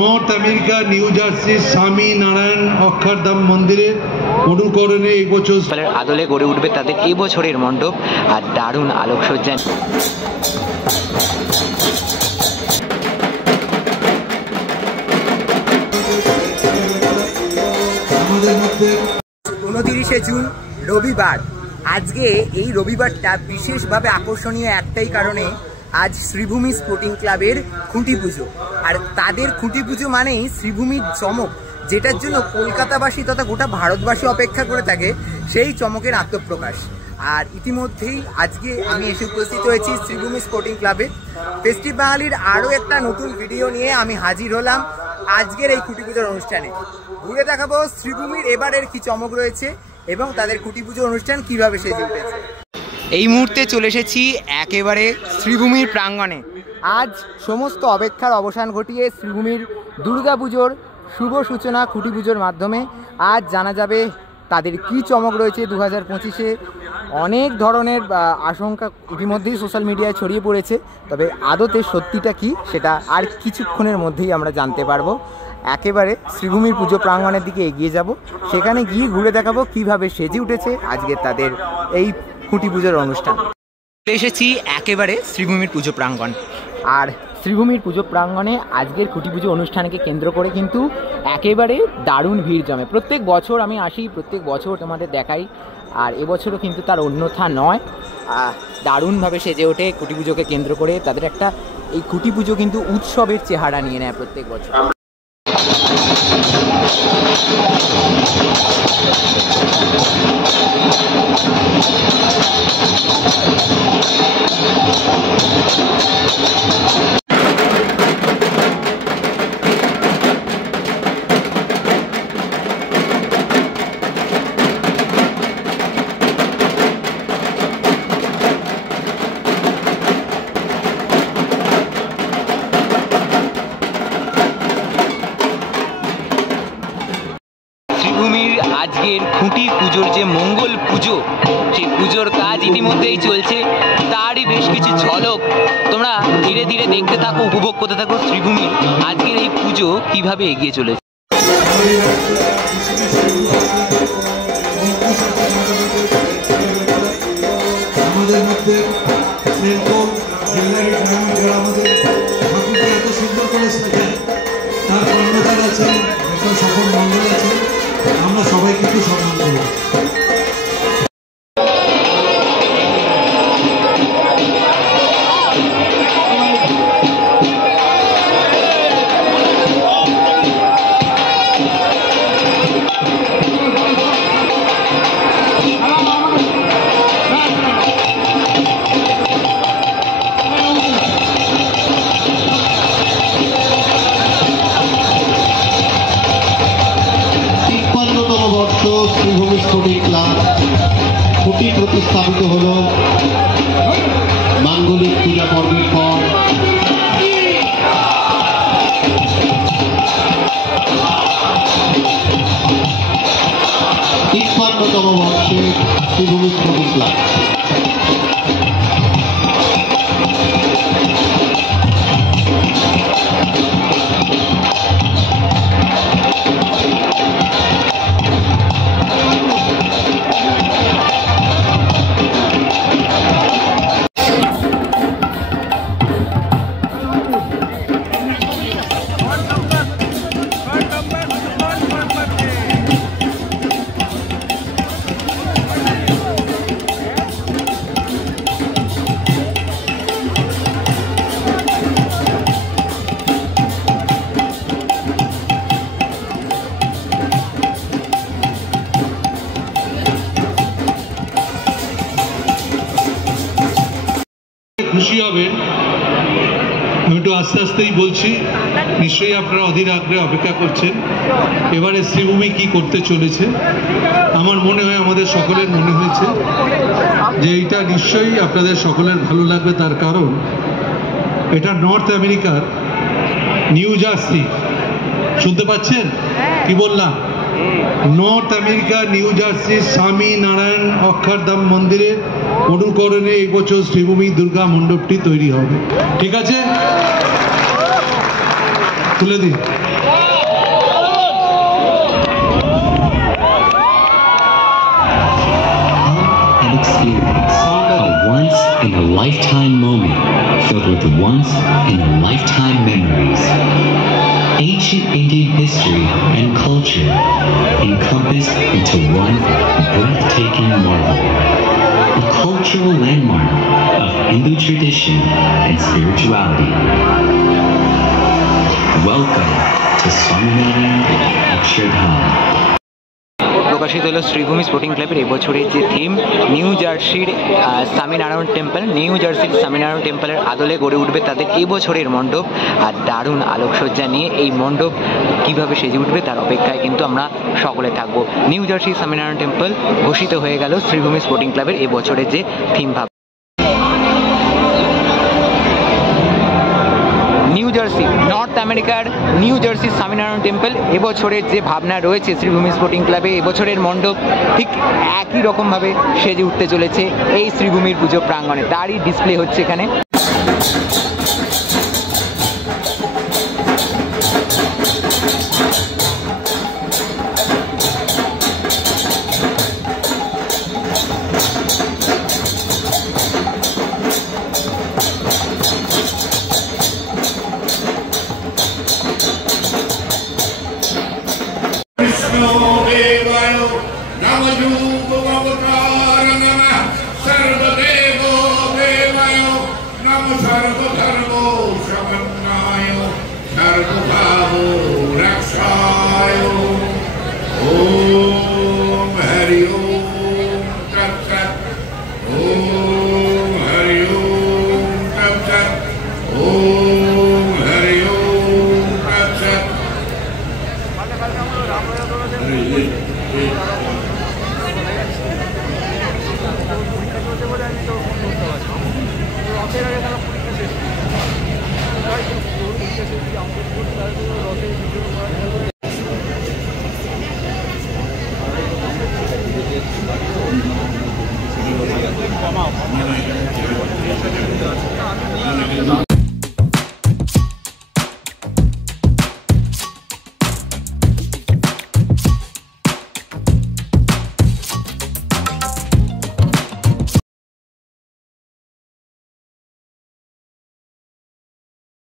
North America new জার্সির স্বামী নারায়ণ অক্ষরধাম মন্দিরে অনুকরণে এই বছর আদলে গড়ে উঠবে তাদের এই বছরের মণ্ডপ আর দারুণ আলোকসজ্জা। আমাদের মধ্যে 29শে জুন রবিবার। আজকে এই রবিবারটা বিশেষভাবে আকর্ষণীয় একটাই কারণে, আজ শ্রীভূমি স্পোর্টিং ক্লাবের খুঁটি পুজো। আর তাদের খুঁটি পুজো মানেই শ্রীভূমির চমক, যেটার জন্য কলকাতাবাসী তথা গোটা ভারতবাসী অপেক্ষা করে থাকে, সেই চমকের আত্মপ্রকাশ। আর ইতিমধ্যেই আজকে আমি এসে উপস্থিত হয়েছি শ্রীভূমি স্পোর্টিং ক্লাবে। ফেস্টিভ বাঙালির আরও একটা নতুন ভিডিও নিয়ে আমি হাজির হলাম আজকের এই খুঁটি পুজোর অনুষ্ঠানে। ঘুরে দেখাবো শ্রীভূমির এবারের কি চমক রয়েছে এবং তাদের খুঁটি পুজোর অনুষ্ঠান কিভাবে সেজে উঠেছে। এই মুহূর্তে চলে এসেছি একেবারে শ্রীভূমির প্রাঙ্গণে। আজ সমস্ত অপেক্ষার অবসান ঘটিয়ে শ্রীভূমির দুর্গাপুজোর শুভ সূচনা খুঁটি পুজোর মাধ্যমে আজ জানা যাবে তাদের কি চমক রয়েছে 2025-এ। অনেক ধরনের আশঙ্কা ইতিমধ্যেই সোশ্যাল মিডিয়ায় ছড়িয়ে পড়েছে, তবে আদতে সত্যিটা কি সেটা আর কিছুক্ষণের মধ্যেই আমরা জানতে পারবো। একেবারে শ্রীভূমির পুজো প্রাঙ্গণের দিকে এগিয়ে যাব, সেখানে গিয়ে ঘুরে দেখাবো কিভাবে সেজে উঠেছে আজকে তাদের এই খুঁটি পুজোর অনুষ্ঠান। এসেছি একেবারে শ্রীভূমির পুজো প্রাঙ্গণ। আর শ্রীভূমির পুজো প্রাঙ্গণে আজকের খুঁটি পুজো অনুষ্ঠানকে কেন্দ্র করে কিন্তু একেবারে দারুণ ভিড় জমে। প্রত্যেক বছর আমি আসি, প্রত্যেক বছর তোমাদের দেখাই, আর এবছরও কিন্তু তার অন্যথা নয়। দারুণভাবে সেজে ওঠে খুঁটি পুজোকে কেন্দ্র করে। তাদের একটা এই খুঁটি পুজো কিন্তু উৎসবের চেহারা নিয়ে নেয় প্রত্যেক বছর। শ্রীভূমির আজকের খুঁটি পুজোর যে মঙ্গল পুজো, সেই পুজোর কাজ ইতিমধ্যেই চলছে। তারই বেশ কিছু ঝলক তোমরা ধীরে ধীরে দেখতে থাকো, উপভোগ করতে থাকো শ্রীভূমির আজকের এই পুজো কিভাবে এগিয়ে চলেছে। আমাদের মধ্যে আমাদের ঠাকুরকে এত সুন্দর করে সাজায়, তার কর্ণধার আছেন, সফল মন্ডল আছে, আমরা সবাই কিন্তু সম্মান করি। শ্রীভূমি স্পোর্টিং ক্লাব খুঁটি প্রতিস্থাপিত হল মাঙ্গলিক পূজা পর্বের পর। 53তম বর্ষে শ্রীভূমি স্পোর্টিং ক্লাব। খুশি হবেন, আমি একটু আস্তে আস্তেই বলছি, নিশ্চয়ই আপনারা অধীর আগ্রহে অপেক্ষা করছেন এবারে শ্রীভূমি কি করতে চলেছে। আমার মনে হয় আমাদের সকলের মনে হয়েছে যে এইটা নিশ্চয়ই আপনাদের সকলের ভালো লাগবে, তার কারণ এটা নর্থ আমেরিকার নিউ জার্সি। শুনতে পাচ্ছেন কি বললাম? নর্থ আমেরিকা নিউ জার্সির স্বামী নারায়ণ অক্ষরধাম মন্দিরে অনুকরণে এই বছর শ্রীভূমি দুর্গা মণ্ডপটি তৈরি হবে। ঠিক আছে, তুলে দিন। experience, a once-in-a-lifetime moment filled with once-in-a-lifetime memories. Ancient Indian history and culture encompassed into one breathtaking marvel, a cultural landmark of Hindu tradition and spirituality. Welcome to Swaminarayan Akshardham. প্রকাশিত হলো শ্রীভূমি স্পোর্টিং ক্লাবের এবছরের যে theme, new জার্সির Swaminarayan temple. New জার্সির স্বামীনারায়ণ টেম্পলের আদলে গড়ে উঠবে তাদের এবছরের মণ্ডপ, আর দারুণ আলোকসজ্জা নিয়ে এই মণ্ডপ কিভাবে সেজে উঠবে তার অপেক্ষায় কিন্তু আমরা সকলে থাকবো। নিউ জার্সির স্বামীনারায়ণ টেম্পল ঘোষিত হয়ে গেল শ্রীভূমি স্পোর্টিং ক্লাবের এবছরের যে থিম ভাব। নিউ জার্সি, নর্থ আমেরিকার নিউ জার্সি স্বামীনারায়ণ টেম্পল এবছরের যে ভাবনা রয়েছে শ্রীভূমি স্পোর্টিং ক্লাবে, এবছরের মণ্ডপ ঠিক একই রকমভাবে সেজে উঠতে চলেছে এই শ্রীভূমির পুজো প্রাঙ্গণে, তারই ডিসপ্লে হচ্ছে এখানে। Oh